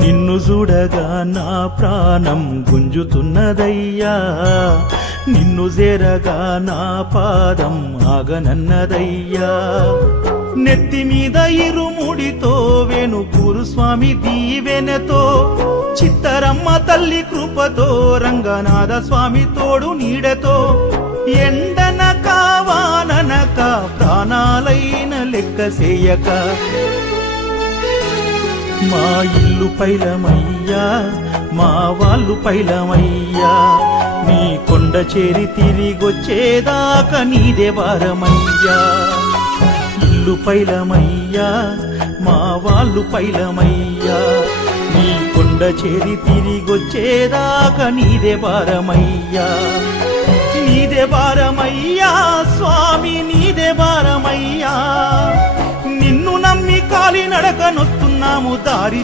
నిన్ను చూడగా నా ప్రాణం గుంజుతున్నదయ్యా, నిన్ను చేరగా నా పాదం ఆగనన్నదయ్యా. నెత్తి మీద ఇరుముడితో వేణుకూరు స్వామి దీవెనతో, చిత్తరమ్మ తల్లి కృపతో, రంగనాథ స్వామి తోడు నీడతో, ఎండనక వాననక ప్రాణాలైన లెక్క చేయక మా ఇల్లు పైలమయ్యా, మా వాళ్ళు పైలమయ్యా. నీ కొండ చేరి తిరిగొచ్చేదాకా నీదే భారమయ్యా. ఇల్లు పైలమయ్యా, మా వాళ్ళు పైలమయ్యా. నీ కొండ చేరి తిరిగొచ్చేదాకా నీదే భారమయ్యా. నీదే భారమయ్యా స్వామి, నీదే భారమయ్యా. నిన్ను నమ్మి కాలి నడకనొస్తున్నాము, దారి